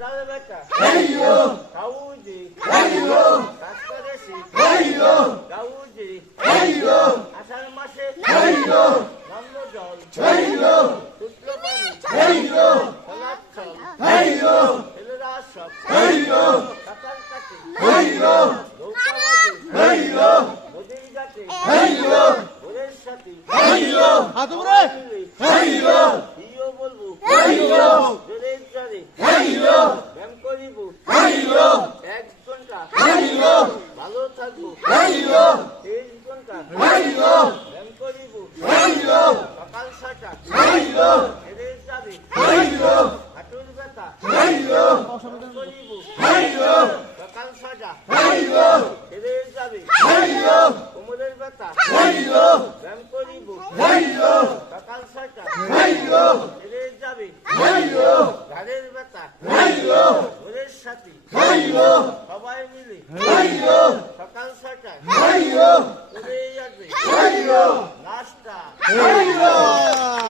গাজার বেটা গাউজি রাস্তাদেশি গাউজি আষাঢ় মাসে নম্র জল শুক্ল পানি ফলাচ্ছল ছেলেরা সব সাঁতার কাটে নৌকাবাজি নদীর ঘাটে ভোরের সাথী হিও বলবো জোরে জোরে ব্যায়াম করিব 1 ঘন্টা ভালো থাকবো 3 ঘন্টা ব্যায়াম করিব সকাল 6টা হেরে যাবে হাঁটুর ব্যথা করিব সকাল 6টা হেরে যাবে কোমরের ব্যথা ব্যায়াম করিব সকাল 6টা হেরে যাবে ঘাড়ের ব্যথা ভোরের সাথী সবাই মিলে সকাল 6টায় করে আসবে নাস্তা